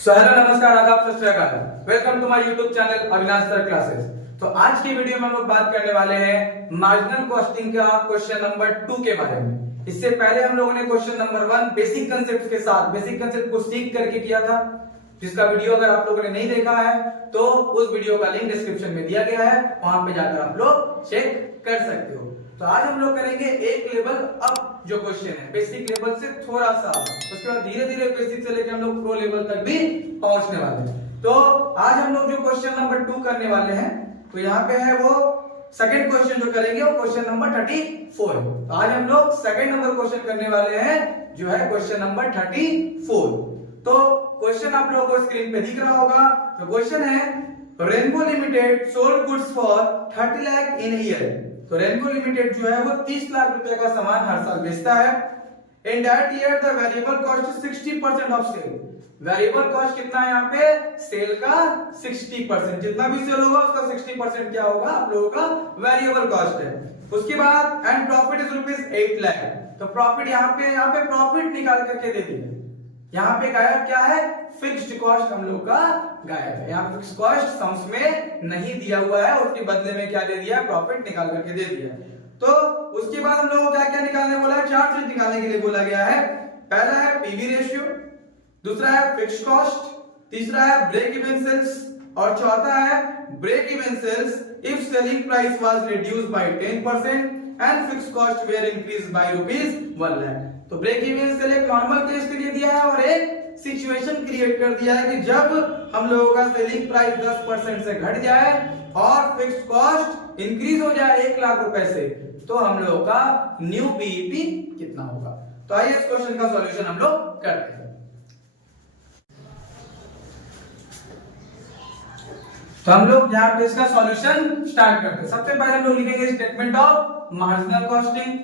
Hello नमस्कार आदाब सत श्री अकाल। Welcome to my YouTube channel Avinash sir classes. तो आज की वीडियो में हम लोग बात करने वाले हैं मार्जिनल कॉस्टिंग का क्वेश्चन नंबर 2 के बारे में। इससे पहले हम लोगों ने क्वेश्चन नंबर 1 बेसिक कंसेप्ट के साथ बेसिक कंसेप्ट को सीख करके किया था, जिसका वीडियो अगर आप लोगों ने नहीं देखा है तो उस वीडियो का लिंक डिस्क्रिप्शन में दिया गया है, वहां पे जाकर आप लोग चेक कर सकते हो। तो आज हम लोग करेंगे एक लेवल अप जो क्वेश्चन है, बेसिक लेवल से थोड़ा सा, उसके बाद धीरे धीरे बेसिक से लेकर हम लोग प्रो लेवल तक भी पहुंचने वाले हैं। तो आज हम लोग जो क्वेश्चन नंबर 2 करने वाले हैं, तो यहाँ पे है वो सेकंड क्वेश्चन जो करेंगे वो क्वेश्चन नंबर 34। तो आज हम लोग सेकंड नंबर क्वेश्चन करने वाले हैं जो है क्वेश्चन नंबर 34। तो क्वेश्चन आप लोगों को स्क्रीन पे दिख रहा होगा। तो क्वेश्चन है rainbow limited sold goods for 30 lakh in year. तो रेनबो लिमिटेड जो है वो 30 लाख रुपए का सामान हर साल बेचता है। In that year the variable cost 60% of sale. Variable cost कितना है यहाँ पे? सेल का 60%, जितना भी सेल होगा उसका 60% क्या होगा? आप लोगों का वेरिएबल कॉस्ट है। उसके बाद एंड प्रॉफिट इज ₹8 लाख। तो प्रॉफिट यहाँ पे प्रॉफिट निकाल करके दे दिया। यहाँ पे गायब क्या है? फिक्स्ड कॉस्ट हम लोग का गायब है। यहाँ फिक्स्ड कॉस्ट सम्स में नहीं दिया हुआ है, उसके बदले में क्या दे दिया? प्रॉफिट निकाल करके दे दिया। तो उसके बाद हम लोगों को क्या क्या निकालने बोला है? 4 चीज निकालने के लिए बोला गया है। पहला है पीवी रेशियो, दूसरा है फिक्स्ड कॉस्ट, तीसरा है ब्रेक इवन सेल्स और चौथा है break even sales if selling price was reduced by 10% and fixed cost were increased by ₹1 lakh. तो ब्रेक इवन सेल एक नॉर्मल केस के लिए दिया है और एक सिचुएशन क्रिएट कर दिया है कि जब हम लोगों का सेलिंग प्राइस 10% से घट जाए और फिक्स्ड कॉस्ट इंक्रीज हो जाए 1 लाख रुपए से, तो हम लोगों का न्यू बीईपी कितना होगा। तो आइए इस क्वेश्चन का सॉल्यूशन हम लोग करते हैं। तो हम लोग यहाँ पे इसका सॉल्यूशन स्टार्ट करते हैं। सबसे पहले हम लोग लिखेंगे स्टेटमेंट ऑफ मार्जिनल कॉस्टिंग।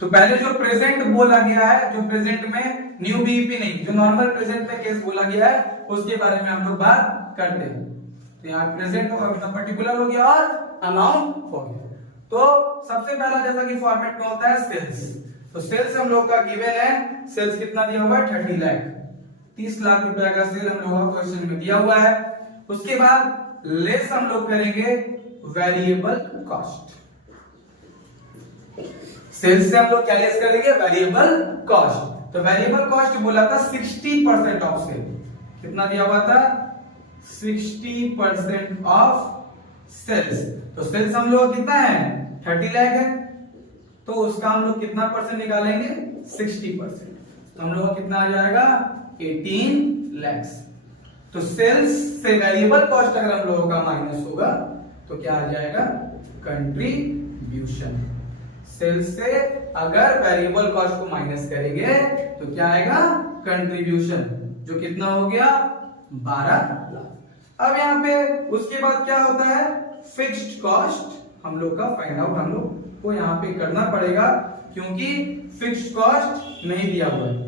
तो पहले जो प्रेजेंट बोला गया है, जो प्रेजेंट में न्यू बीईपी नहीं, जो नॉर्मल प्रेजेंट में केस बोला गया है उसके बारे में हम लोग बात करते हैं। तो यहाँ प्रेजेंट होगा, पर्टिकुलर हो गया और अमाउंट हो गया। तो सबसे पहला जैसा कि फॉर्मेट में होता है सेल्स। तो सेल्स हम लोग का गिवन है, सेल्स कितना दिया हुआ है? 30 लाख, 30 लाख रुपए का सेल हम लोगों को क्वेश्चन में दिया हुआ है। उसके बाद लेस हम लोग करेंगे वेरिएबल कॉस्ट। सेल्स से हम लोग क्या लेस करेंगे? Variable cost. तो वेरिएबल कॉस्ट बोला था 60% ऑफ सेल। कितना दिया हुआ था? 60% ऑफ सेल्स। तो सेल्स हम लोग कितना है? 30 लाख है। तो उसका हम लोग कितना परसेंट निकालेंगे? 60%। तो हम लोग कितना आ जाएगा? 18 लाख। तो सेल्स से वेरिएबल कॉस्ट अगर हम लोगों का माइनस होगा तो क्या आ जाएगा? कंट्रीब्यूशन। सेल्स से अगर वेरिएबल कॉस्ट को माइनस करेंगे तो क्या आएगा? कंट्रीब्यूशन, जो कितना हो गया? 12 लाख। अब यहाँ पे उसके बाद क्या होता है? फिक्स्ड कॉस्ट हम लोग का फाइंड आउट हम लोग को यहाँ पे करना पड़ेगा, क्योंकि फिक्स्ड कॉस्ट नहीं दिया हुआ है।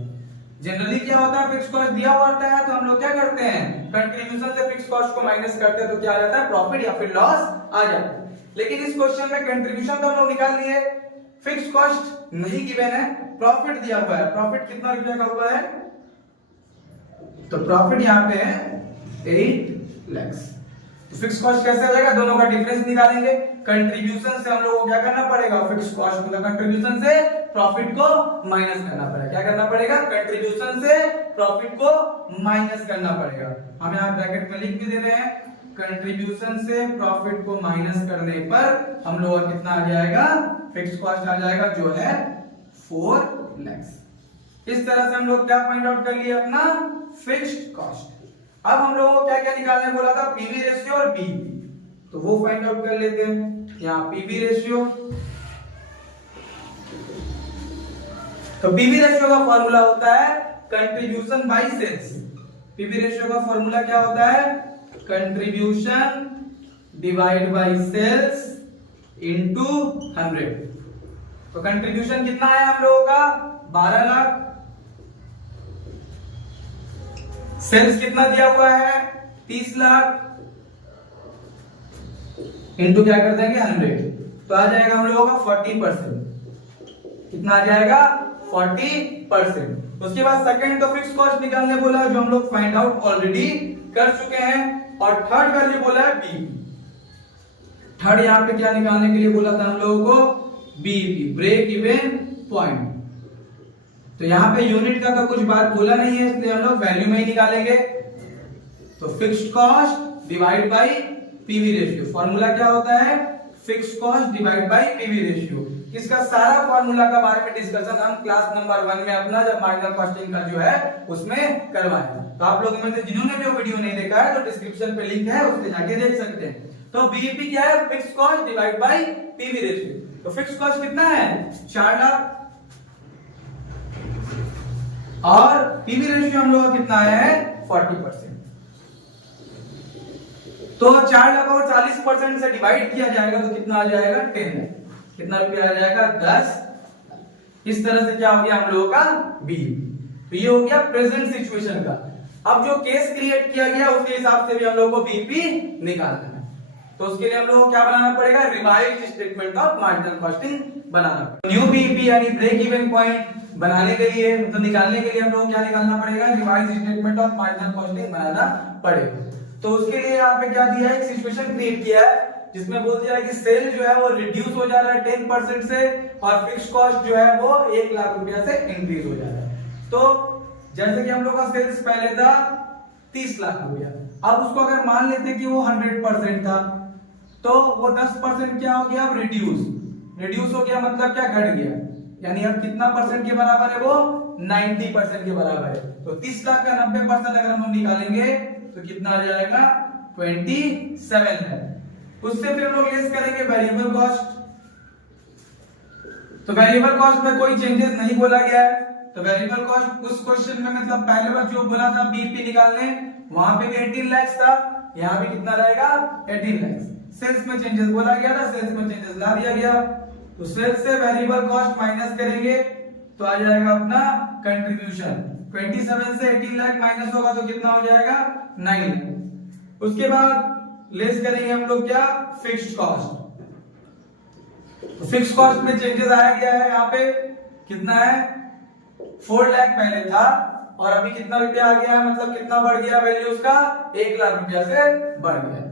जनरली क्या होता है? फिक्स्ड कॉस्ट दिया हुआ होता है तो हम लोग क्या करते हैं? कंट्रीब्यूशन से फिक्स्ड कॉस्ट को माइनस करते हैं तो क्या आ जाता है? प्रॉफिट या फिर लॉस आ जाता है। लेकिन इस क्वेश्चन में कंट्रीब्यूशन तो हम लोग निकाल लिए, फिक्स्ड कॉस्ट नहीं गिवन है, प्रॉफिट दिया हुआ है। प्रॉफिट कितना रुपया का हुआ है? तो प्रॉफिट यहाँ पे है 8 लाख। तो फिक्स्ड कॉस्ट कैसे आ जाएगा? दोनों का डिफरेंस निकालेंगे। कंट्रीब्यूशन से हम लोगों को क्या करना पड़ेगा? फिक्स्ड कॉस्ट को कंट्रीब्यूशन से प्रॉफिट को माइनस करना पड़ेगा। क्या करना पड़ेगा? कंट्रीब्यूशन से प्रॉफिट को माइनस करना पड़ेगा। हम यहाँ ब्रैकेट में लिख भी दे रहे हैं, कंट्रीब्यूशन से प्रॉफिट को माइनस करने पर हम लोग का कितना आ जाएगा? फिक्स्ड कॉस्ट आ जाएगा जो है 4 लाख। इस तरह से हम लोग क्या फाइंड आउट कर लिए? अपना फिक्स्ड कॉस्ट। अब हम लोगों को क्या क्या निकालने बोला था? पीवी रेशियो और बीईपी। तो वो फाइंड आउट कर लेते हैं। यहाँ पीवी रेशियो, तो पीवी रेशियो का फॉर्मूला होता है contribution by sales. PV ratio का फॉर्मूला क्या होता है? Contribution divide by sales into 100। तो कंट्रीब्यूशन कितना है हम लोगों का? 12 लाख। सेल्स कितना दिया हुआ है? 30 लाख इनटू क्या कर देंगे? 100। तो आ जाएगा हम लोगों का 40%। कितना आ जाएगा? 40%। उसके बाद सेकंड तो फिक्स कॉस्ट निकालने बोला जो हम लोग फाइंड आउट ऑलरेडी कर चुके हैं, और थर्ड वैल्यू बोला है बीईपी। थर्ड यहाँ पे क्या निकालने के लिए बोला था हम लोगों को, बीईपी, ब्रेक इवन पॉइंट। तो यहाँ पे यूनिट का तो कुछ बात बोला नहीं है, इसलिए हम लोग वैल्यू में ही निकालेंगे। तो fixed cost divide by PV ratio, formula क्या होता है, fixed cost divide by PV ratio. इसका सारा फॉर्मूला का बारे में डिस्कशन हम क्लास नंबर 1 में अपना जब मार्जिनल कॉस्टिंग का जो है उसमें करवाएंगे। तो आप लोगों में से जिन्होंने भी वीडियो नहीं देखा है तो डिस्क्रिप्शन पे लिंक है, उससे जाके देख सकते हैं। तो बीईपी क्या है, fixed cost divide by PV ratio. तो फिक्स्ड कॉस्ट कितना है, 4 लाख, और पीवी रेशियो हम लोग का कितना है, 40%। तो 4 लाख और 40% से डिवाइड किया जाएगा तो कितना आ जाएगा, 10 लाख। कितना रुपया आ जाएगा, 10। इस तरह से क्या हो गया हम लोगों का बीईपी। तो ये हो गया प्रेजेंट सिचुएशन का। अब जो केस क्रिएट किया गया उसके हिसाब से भी हम लोगों को बीईपी निकालना है। तो उसके लिए हम लोगों को क्या बनाना पड़ेगा, revised statement of marginal costing बनाना पड़ेगा। न्यू बीईपी यानी ब्रेक इवन पॉइंट बनाने के लिए, मतलब निकालने के लिए हम लोग क्या निकालना पड़ेगा, revised statement of marginal costing बनाना पड़ेगा। तो उसके लिए यहाँ पे क्या दिया है, एक सिचुएशन क्रिएट किया है जिसमें बोल दिया है कि सेल जो है वो रिड्यूस हो जा रहा है 10% से, और फिक्स्ड कॉस्ट जो है वो 1 लाख रुपया से इंक्रीज हो जा रहा है। तो जैसे कि हम लोग का सेल्स पहले था 30 लाख रुपया, अब उसको अगर मान लेते कि वो 100% था तो वो 10% क्या हो गया, अब रिड्यूस हो गया, मतलब क्या, घट गया। यानी अब कितना परसेंट के बराबर है वो, 90% के बराबर है। तो 30 लाख का 90% अगर हम निकालेंगे तो कितना आ जाएगा, 27 है। उससे फिर हम लोग लेस करेंगे वेरिएबल कॉस्ट। तो वेरिएबल कॉस्ट में कोई चेंजेस नहीं बोला गया है। तो वेरिएबल कॉस्ट उस क्वेश्चन में, मतलब पहले बार जो बोला था बीईपी निकालने, वहां पे भी 18 लाख था, यहाँ भी कितना रहेगा, 18 लाख। सेल्स में चेंजेस बोला गया था, सेल्स में चेंजेस ला दिया गया। तो सेल्स से वेरिएबल कॉस्ट माइनस करेंगे तो आ जाएगा अपना कंट्रीब्यूशन। 27 से 18 लाख माइनस होगा तो कितना हो जाएगा, 9 लाख। उसके बाद लेस करेंगे हम लोग क्या, फिक्स्ड कॉस्ट। तो फिक्स्ड कॉस्ट में चेंजेस आया गया है, यहाँ पे कितना है, 4 लाख पहले था और अभी कितना रुपया आ गया है, मतलब कितना बढ़ गया वैल्यू उसका, 1 लाख रुपया से बढ़ गया।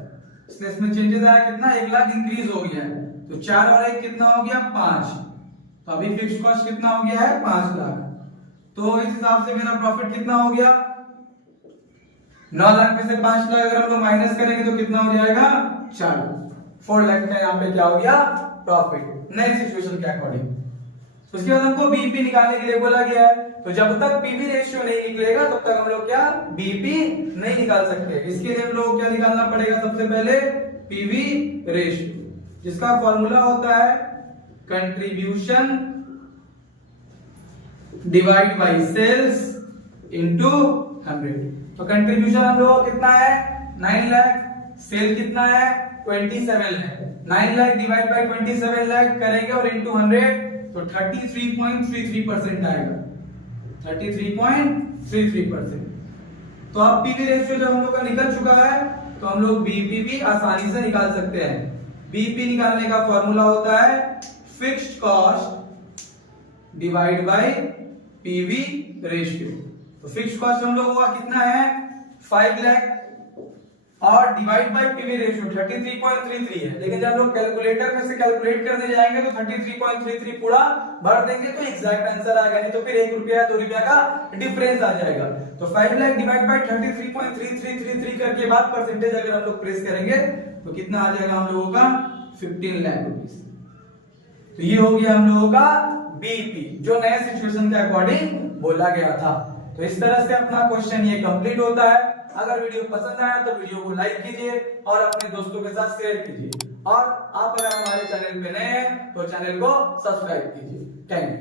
इसलिए इसमें चेंजेस आया कितना, 1 लाख इंक्रीज हो गया है। तो 4 और 1 कितना हो गया, 5। तो अभी फिक्स्ड कॉस्ट कितना हो गया है, 5 लाख। तो इस हिसाब से मेरा प्रॉफिट कितना हो गया, 9 लाख में से 5 लाख अगर हम लोग माइनस करेंगे तो कितना हो जाएगा, 4 लाख। 4 लाख का यहाँ पे क्या हो गया, प्रॉफिट, नई सिचुएशन के अकॉर्डिंग। उसके बाद हमको बीईपी निकालने के लिए बोला गया है। तो जब तक पीवी रेशियो नहीं निकलेगा तब तक हम लोग क्या, बीईपी नहीं निकाल सकते। इसके लिए हम लोग क्या निकालना पड़ेगा, सबसे पहले पीवी रेशियो, जिसका फॉर्मूला होता है contribution divide by sales into 100। तो कंट्रीब्यूशन हम लोग कितना है, 9 लाख, सेल कितना है, 27 लाख। 9 लाख डिवाइड बाय 27 लाख करेंगे और इनटू 100 तो 33.33% आएगा, 33.33%। तो अब पीवी रेशियो जब हम लोग का निकल चुका है तो हम लोग बीईपी भी आसानी से निकाल सकते हैं। बीईपी निकालने का फॉर्मूला होता है fixed cost divide by PV ratio. तो फिक्स्ड कॉस्ट हम लोग का कितना है, 5 लाख, और डिवाइड बाय पीवी रेशियो 33.33 है। लेकिन जब लोग कैलकुलेटर में से कैलकुलेट करने जाएंगे तो 33.33 पूरा भर देंगे तो एग्जैक्ट आंसर आएगा, नहीं तो फिर 1 रुपया 2 रुपया का डिफरेंस आ जाएगा। तो 5 लाख डिवाइड बाय 33.3333 करके बाद परसेंटेज अगर हम लोग प्रेस करेंगे तो कितना आ जाएगा हम लोगों का, 15 लाख रुपीस। तो ये हो गया हम लोगों का बीईपी, जो नए सिचुएशन के अकॉर्डिंग बोला गया था। तो इस तरह से अपना क्वेश्चन ये कंप्लीट होता है। अगर वीडियो पसंद आया तो वीडियो को लाइक कीजिए और अपने दोस्तों के साथ शेयर कीजिए, और आप अगर हमारे चैनल पे नए हैं तो चैनल को सब्सक्राइब कीजिए। Thank you.